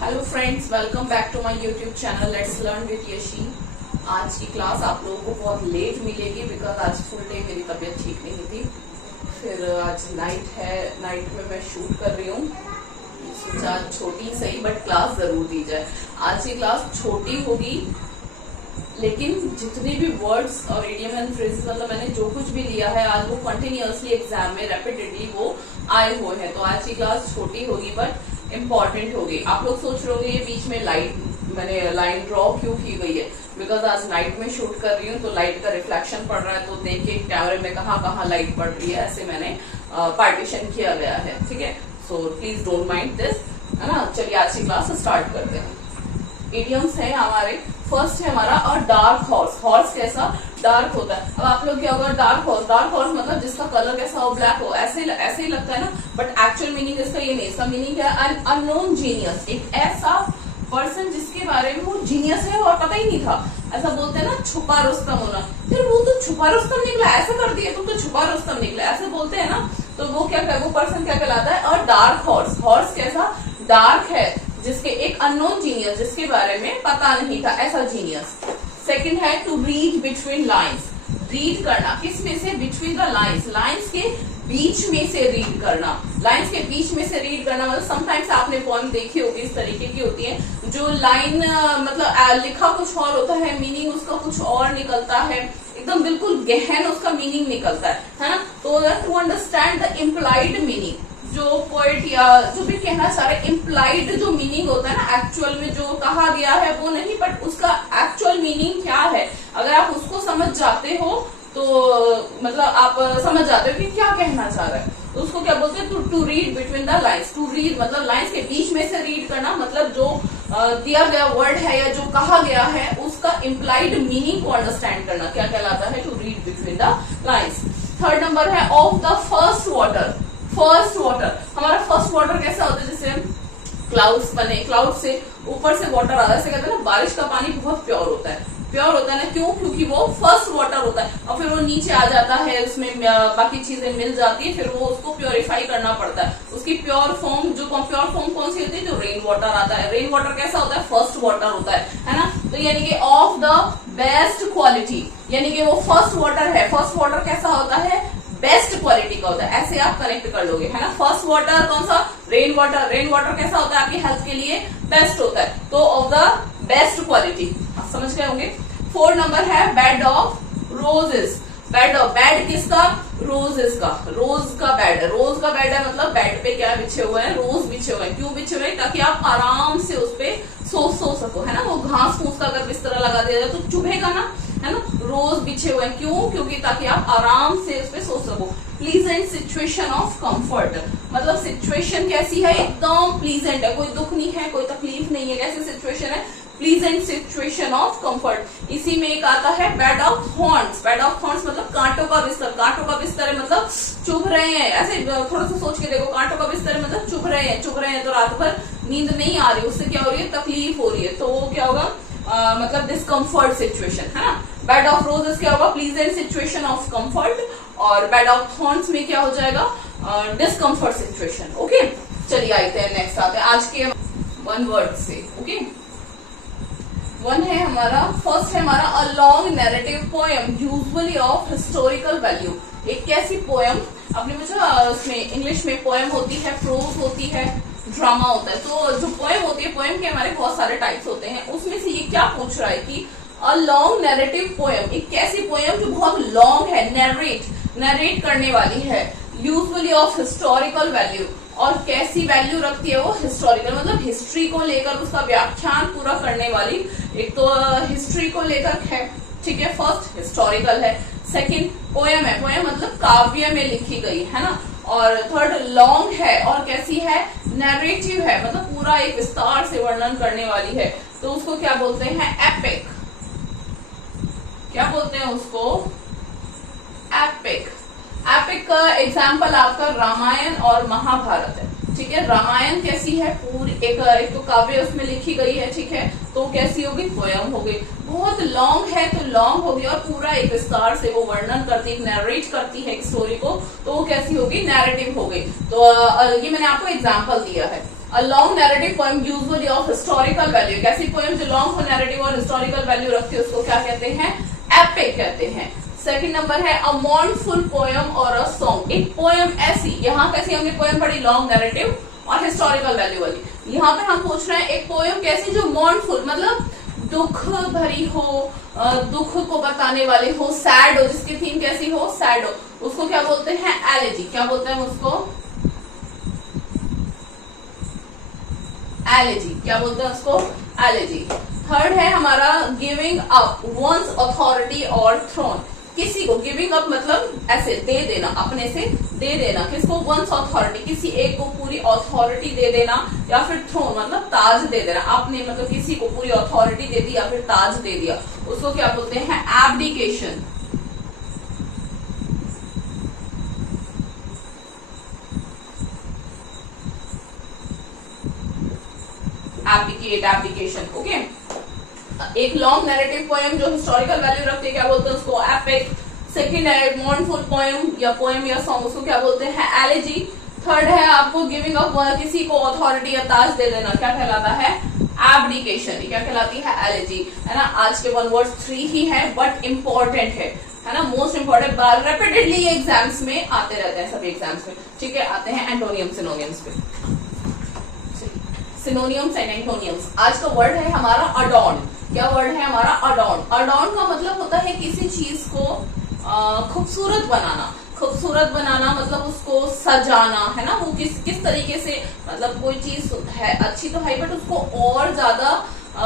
Hello friends, welcome back to my YouTube channel let's learn with Yashi. आज की class आप लोगों को बहुत लेट मिलेगी बिकॉज आज फुल डे मेरी तबीयत ठीक नहीं थी। फिर आज नाइट है, नाइट में मैं शूट कर रही हूँ। सोचा आज छोटी सही बट क्लास जरूर दी जाए। आज की क्लास छोटी होगी लेकिन जितने भी वर्ड्स और इडियम एंड फ्रेजेस मतलब मैंने जो कुछ भी लिया है आज वो कंटिन्यूअसली एग्जाम में रेपिटेडली वो आए हुए हैं। तो आज की क्लास छोटी होगी बट इम्पॉर्टेंट होगी। आप लोग सोच रहे होंगे ये बीच में मैंने लाइन ड्रॉ क्यों की गई है, बिकॉज आज नाइट में शूट कर रही हूँ तो लाइट का रिफ्लेक्शन पड़ रहा है, तो देखिए कैमरे में कहाँ लाइट पड़ रही है, ऐसे मैंने पार्टीशन किया गया है। ठीक है, so please don't mind this, है ना। चलिए आज की क्लास स्टार्ट करते हैं। इडियम्स है हमारे। फर्स्ट है हमारा अ डार्क हॉर्स। हॉर्स कैसा डार्क होता है। अब आप लोग क्या होगा, डार्क हॉर्स मतलब जिसका कलर कैसा हो, ब्लैक हो, ऐसे ही लगता है ना, बट एक्चुअल मीनिंग इसका ये नहीं। इसका मीनिंग है अन अननोन जीनियस, एक ऐसा पर्सन जिसके बारे में वो जीनियस है और पता ही नहीं था। ऐसा बोलते हैं ना, छुपा रुस्तम होना। फिर वो तो छुपा रुस्तम निकला, ऐसा कर दिया तुम तो छुपा रुस्तम निकला, ऐसे बोलते हैं ना। तो वो पर्सन क्या कहलाता है, अ डार्क हॉर्स। हॉर्स कैसा डार्क है, जिसके एक अननोन जीनियस, जिसके बारे में पता नहीं था, ऐसा जीनियस। सेकंड है to read between lines. Read करना किस में से, बिटवीन द लाइन्स, लाइन्स के बीच में से रीड करना। लाइन्स के बीच में से रीड करना मतलब समटाइम्स आपने पोएम देखी होगी, इस तरीके की होती है जो लाइन मतलब लिखा कुछ और होता है, मीनिंग उसका कुछ और निकलता है, एकदम बिल्कुल गहन उसका मीनिंग निकलता है ना। तो to understand the implied meaning, जो पोइट या जो भी कहना चाह रहे, इम्प्लाइड जो मीनिंग होता है ना, एक्चुअल में जो कहा गया है वो नहीं, बट उसका एक्चुअल मीनिंग क्या है, अगर आप उसको समझ जाते हो तो मतलब आप समझ जाते हो कि क्या कहना चाह रहा है। तो उसको क्या बोलते हैं, to read between the lines. To read मतलब लाइन्स के बीच में से रीड करना, मतलब जो दिया गया वर्ड है या जो कहा गया है उसका इम्प्लाइड मीनिंग को अंडरस्टैंड करना क्या कहलाता है, to read between the lines. Third number है of the first water. First water, हमारा फर्स्ट वाटर कैसा होता है, जैसे क्लाउड्स बने, क्लाउड से ऊपर से वाटर आता है, कहते हैं ना बारिश का पानी बहुत प्योर होता है। प्योर होता है ना, क्यों, क्योंकि वो फर्स्ट वाटर होता है और फिर वो नीचे आ जाता है, उसमें बाकी चीजें मिल जाती है, फिर वो उसको प्योरीफाई करना पड़ता है। उसकी प्योर फॉर्म, जो प्योर फॉर्म कौन सी होती है, जो रेन वाटर आता है। रेन वाटर कैसा होता है, फर्स्ट वाटर होता है ना। तो यानी कि ऑफ द बेस्ट क्वालिटी, यानी कि वो फर्स्ट वाटर है। फर्स्ट वाटर कैसा होता है, बेस्ट क्वालिटी का होता है, ऐसे आप कनेक्ट कर लोगे, है ना। फर्स्ट वाटर कौन सा, रेन वाटर। रेन वाटर कैसा होता है, आपकी हेल्थ के लिए बेस्ट होता है, तो ऑफ द बेस्ट क्वालिटी, आप समझ गए होंगे। 4 नंबर है बेड ऑफ रोजेस। बेड किसका, रोजेस का। रोज का बेड है, रोज का बेड है मतलब बेड पे क्या बिछे हुए हैं, रोज बिछे हुए हैं। क्यों बिछे हुए हैं, ताकि आप आराम से उस पे सो सको, है ना। वो घास फूस का अगर बिस्तर लगा दिया जाए तो चुभेगा ना, है ना। रोज बिछे हुए हैं क्यों, क्योंकि ताकि आप आराम से उस पे सो सको। प्लीजेंट सिचुएशन ऑफ कंफर्ट, मतलब सिचुएशन कैसी है, एकदम प्लीजेंट है, कोई दुख नहीं है, कोई तकलीफ नहीं है, कैसी सिचुएशन है, प्लीजेंट सिचुएशन ऑफ कंफर्ट। इसी में एक आता है bed of thorns. Bed of thorns मतलब कांटों का बिस्तर। कांटों का बिस्तर है मतलब चुभ रहे हैं, ऐसे थोड़ा सा सोच के देखो, कांटों का बिस्तर है मतलब चुभ रहे हैं, तो रात भर नींद नहीं आ रही, उससे क्या हो रही है, तकलीफ हो रही है, तो वो क्या होगा, मतलब डिस्कम्फर्ट सिचुएशन, है ना। बेड ऑफ रोजेस क्या होगा, प्लीजेंट सिचुएशन ऑफ कंफर्ट, और बेड ऑफ थॉर्न्स में क्या हो जाएगा, डिस्कम्फर्ट सिचुएशन। ओके, चलिए आते हैं नेक्स्ट आते हैं आज के 1 वर्ड से। ओके, 1 है हमारा, फर्स्ट है हमारा a long narrative poem usually of historical value. एक कैसी पोएम, आपने पूछा उसमें इंग्लिश में पोएम होती है, प्रोज होती है, ड्रामा होता है। तो जो पोएम होती है, पोएम के हमारे बहुत सारे टाइप्स होते हैं, उसमें से ये क्या पूछ रहा है कि अ लॉन्ग नैरेटिव पोएम, एक कैसी पोएम जो बहुत लॉन्ग है, नरेट करने वाली है, यूजुअली ऑफ हिस्टोरिकल वैल्यू, और कैसी वैल्यू रखती है वो, हिस्टोरिकल मतलब हिस्ट्री को लेकर उसका व्याख्यान पूरा करने वाली। एक तो हिस्ट्री को लेकर है, ठीक है, फर्स्ट हिस्टोरिकल है। सेकंड पोएम है, पोएम मतलब काव्य में लिखी गई, है ना। और थर्ड लॉन्ग है, और कैसी है, नैरेटिव है, मतलब पूरा एक विस्तार से वर्णन करने वाली है, तो उसको क्या बोलते हैं, एपिक। क्या बोलते हैं उसको, एपिक। एपिक का एग्जाम्पल आपका रामायण और महाभारत है, ठीक है। रामायण कैसी है, पूरी एक तो काव्य उसमें लिखी गई है, ठीक है, तो कैसी होगी, पोयम हो गई। बहुत लॉन्ग है तो लॉन्ग होगी, और पूरा एक विस्तार से वो वर्णन करती है, नैरेट करती है एक स्टोरी को, तो वो कैसी होगी, नैरेटिव हो गई। तो ये मैंने आपको एग्जाम्पल दिया है। A long narrative poem usually of historical value. एक ऐसी पोएम जो लॉन्ग हो नैरेटिव और हिस्टोरिकल वैल्यू रखती है उसको क्या कहते हैं? एपिक कहते हैं। सेकंड नंबर है अ मॉर्नफुल पोएम और अ सॉन्ग। एक पोएम ऐसी, यहाँ कैसी हमने पोएम पढ़ी? लॉन्ग नैरेटिव और हिस्टोरिकल वैल्यू वाली। यहाँ पे हम पूछ रहे हैं एक पोएम कैसी जो मॉर्नफुल मतलब दुख भरी हो, दुख को बताने वाली हो, सैड हो, जिसकी थीम कैसी हो? सैड हो, उसको क्या बोलते हैं? एलेजी। क्या बोलते हैं उसको? एलेजी। क्या बोलते हैं उसको? एलेजी। थर्ड है हमारा गिविंग अप वंस अथॉरिटी और थ्रोन। किसी को गिविंग अप मतलब ऐसे दे देना, अपने से दे देना। किसको? वंस अथॉरिटी, किसी एक को पूरी अथॉरिटी दे देना, या फिर थ्रोन मतलब ताज दे देना। आपने मतलब किसी को पूरी अथॉरिटी दे दी या फिर ताज दे दिया, उसको क्या बोलते हैं? एब्डिकेशन। Abdicate, abdication. ओके। एक लॉन्ग नैरेटिव पोएम जो हिस्टोरिकल वैल्यू रखती है क्या बोलते हैं उसको? एपिक। सेकंड है मॉर्नफुल पोएम या सॉन्ग, उसको क्या बोलते हैं? एलेजी। थर्ड है आपको गिविंग अप, किसी को अथॉरिटी या ताज दे देना, क्या कहलाता है? एब्डिकेशन। क्या कहलाती है? एलेजी। है ना। आज के 1 वर्ड 3 ही है बट इम्पोर्टेंट है ना, मोस्ट इम्पोर्टेंट। रिपीटेडली एग्जाम्स में आते रहते हैं, सभी एग्जाम्स में। ठीक है, आते हैं एंटोनियम सिनोनियम्स पे। Synonyms and एंटोनियम्स। आज का वर्ड है हमारा अडॉर्न। क्या वर्ड है हमारा? अडॉर्न। अडॉर्न का मतलब होता है किसी चीज को खूबसूरत बनाना। खूबसूरत बनाना मतलब उसको सजाना, है ना। वो किस तरीके से, मतलब कोई चीज है अच्छी तो है बट उसको और ज्यादा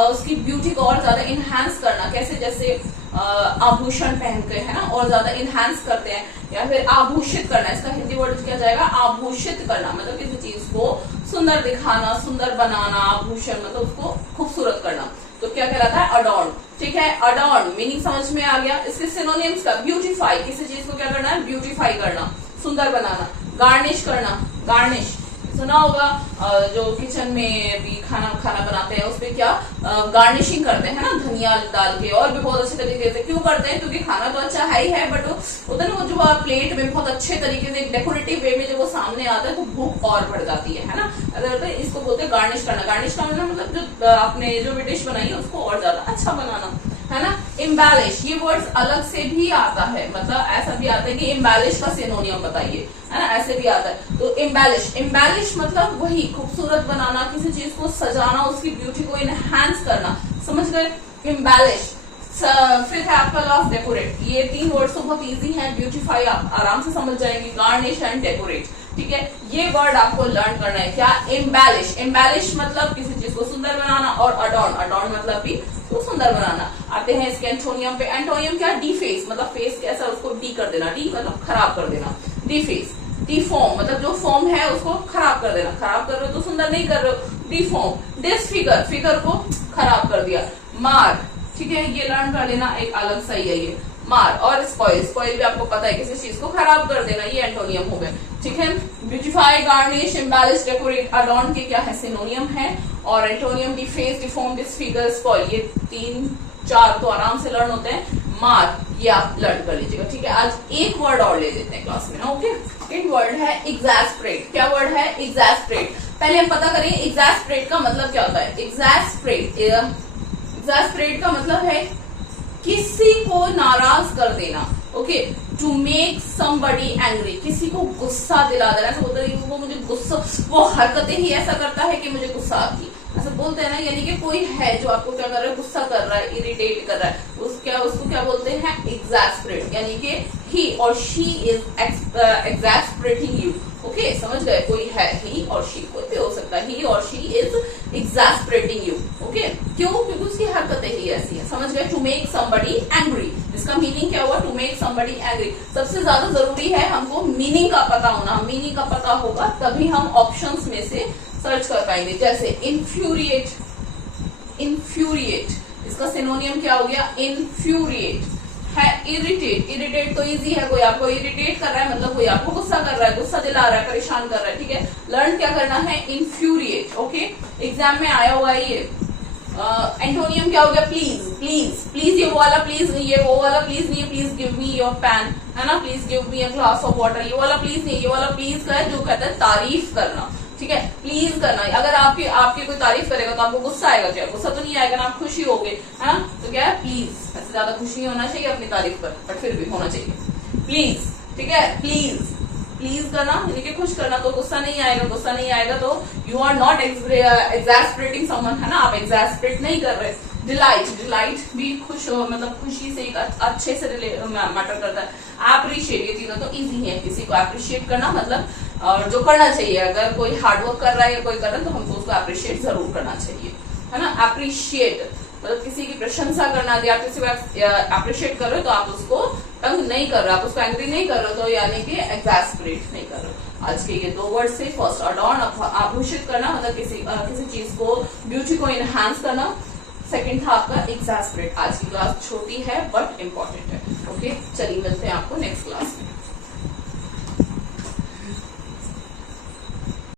उसकी ब्यूटी को और ज्यादा इनहांस करना। कैसे? जैसे आभूषण पहन के, है ना, और ज्यादा इनहांस करते हैं, या फिर आभूषित करना। इसका हिंदी वर्ड क्या जाएगा? आभूषित करना। मतलब किसी चीज को सुंदर दिखाना, सुंदर बनाना। आभूषण मतलब उसको खूबसूरत करना, तो क्या कहलाता है? अडॉर्न। ठीक है, अडॉर्न मीनिंग समझ में आ गया। इसके सिनोनिम्स का ब्यूटीफाई, किसी चीज को क्या करना है? ब्यूटीफाई करना, सुंदर बनाना। गार्निश करना, गार्निश सुना होगा, जो किचन में भी खाना बनाते हैं उसपे क्या गार्निशिंग करते हैं ना, धनिया डाल के, और भी बहुत अच्छे तरीके से। क्यों करते हैं? क्योंकि खाना तो अच्छा है ही है बट होता है ना वो जो प्लेट में बहुत अच्छे तरीके से डेकोरेटिव वे में जब वो सामने आता है तो भूख और बढ़ जाती है ना। अगर इसको बोलते हैं गार्निश करना। गार्निश का मतलब जो आपने जो भी डिश बनाई है उसको और ज्यादा अच्छा बनाना, है ना। इम्बैलिश, ये वर्ड्स अलग से भी आता है, मतलब ऐसा भी आता है कि इम्बैलिश का सिनोनियम बताइए, है ना, ऐसे भी आता है। तो इम्बैलिश, इम्बैलिश मतलब वही खूबसूरत बनाना, किसी चीज को सजाना, उसकी ब्यूटी को इनहैंस करना। समझ गए? इम्बैलिश। फिर है आपका लास्ट डेकोरेट। ये 3 वर्ड्स तो बहुत इजी हैं, ब्यूटीफाई आप आराम से समझ जाएंगे, गार्निश एंड डेकोरेट। ठीक है, ये वर्ड आपको लर्न करना है। क्या? इम्बैलिश। इम्बैलिश मतलब किसी चीज को सुंदर बनाना, और अडॉर्न, अडॉर्न मतलब भी तो सुंदर बनाना। आते हैं इसके एंटोनियम पे। एंटोनियम क्या? डीफेस, मतलब फेस कैसा उसको डी कर देना, डी मतलब खराब कर देना, डीफेस। डिफॉर्म मतलब जो फॉर्म है उसको खराब कर देना। खराब कर रहे हो तो सुंदर नहीं कर रहे हो, डिफॉर्म। डिसफिगर, फिगर को खराब कर दिया। मार, ठीक है, ये लर्न कर लेना, एक अलग सही है ये। मार। और स्पॉइल, स्पॉइल भी आपको पता है, किसी चीज को खराब कर देना, ये एंटोनियम हो गए। ठीक है, ब्यूटीफाई, गार्निश, एम्बैलिश, डेकोरेट, अडॉर्न के क्या है? सिनोनियम है। और antonym deface, deform, disfigure, spoil, ये 3-4 तो आराम से लर्न होते हैं। मार, ये आप लर्न कर लीजिएगा। ठीक है, आज एक वर्ड और ले लेते हैं क्लास में ना। ओके, सेकंड वर्ड है एग्जैस्परेट। क्या वर्ड है? एग्जैस्परेट। पहले हम पता करें एग्जैस्परेट का मतलब क्या होता है। एग्जैस्परेट, एग्जैस्परेट का मतलब है किसी को नाराज कर देना। Okay, to make somebody angry, किसी को गुस्सा दिला देना। ऐसा बोलते हैं वो मुझे गुस्सा, वो हरकतें ही ऐसा करता है कि मुझे गुस्सा आती है, ऐसा बोलते हैं ना। यानी कि कोई है जो आपको क्या कर रहा है? गुस्सा कर रहा है, इरिटेट कर रहा है, उसको क्या बोलते हैं? एग्जैस्परेट। यानी कि ही और she is exasperating you. Okay, समझ गए? कोई है, ही और शी, कोई भी हो सकता है, ही और she is exasperating you. Okay, क्यों? क्योंकि उसकी हरकतें ही ऐसी है। समझ गए? टू मेक समबडी एंग्री, इसका मीनिंग क्या हुआ? To make somebody angry. सबसे ज्यादा जरूरी है हमको मीनिंग का पता होना। मीनिंग का पता होगा तभी हम ऑप्शंस में से सर्च कर पाएंगे। जैसे इन्फ्यूरिएट, इन्फ्यूरिएट, इसका सिनोनियम क्या हो गया? इन्फ्यूरिएट है। इरिटेट, इरिटेट तो इजी है, कोई आपको इरिटेट कर रहा है मतलब कोई आपको गुस्सा कर रहा है, गुस्सा दिला रहा है, परेशान कर रहा है। ठीक है, लर्न क्या करना है? इन्फ्यूरिएट। ओके, एग्जाम में आया हुआ है ये। एंटोनियम क्या हो गया? प्लीज, प्लीज, प्लीज ये वाला प्लीज नहीं, ये वो वाला प्लीज नहीं है। Please give me your pen, है ना, please give me a glass of water, ये वाला प्लीज नहीं, ये वाला प्लीज का है जो कहता है तारीफ करना। ठीक है, प्लीज करना। अगर आपकी आपकी कोई तारीफ करेगा तो आपको गुस्सा आएगा क्या? गुस्सा तो नहीं आएगा ना, आप खुशी होगे, है ना? तो क्या है, प्लीज, ऐसे ज्यादा खुशी नहीं होना चाहिए अपनी तारीफ पर, बट फिर भी होना चाहिए प्लीज, ठीक है? प्लीज प्लीज करना, यानी कि खुश करना, तो गुस्सा नहीं आएगा। गुस्सा नहीं आएगा तो यू आर नॉट एग्जैस्परेटिंग समवन, है ना? आप एग्जैस्परेट नहीं कर रहे। डिलाइट, डिलाइट भी खुश हो, मतलब खुशी से एक अच्छे से मैटर करता है। अप्रिशिएट, ये चीजें तो इजी है, किसी को अप्रिशिएट करना मतलब और जो करना चाहिए। अगर कोई हार्डवर्क कर रहा है या कोई कर रहा है तो हमको उसको अप्रिशिएट जरूर करना चाहिए, है ना? अप्रिशिएट मतलब किसी की प्रशंसा करना। यदि आप किसी को अप्रिशिएट कर रहे हो तो आप उसको तंग नहीं कर रहे, आप उसको एंग्री नहीं कर रहे हो, तो यानी कि एग्जैस्परेट नहीं कर रहे हो। आज के ये दो वर्ड से, फर्स्ट अडॉर्न, आभूषित करना मतलब किसी चीज को, ब्यूटी को इनहांस करना। सेकंड था आपका एग्जैस्परेट। आज की क्लास छोटी है बट इम्पोर्टेंट है। ओके, चलिए मिलते हैं आपको नेक्स्ट क्लास में।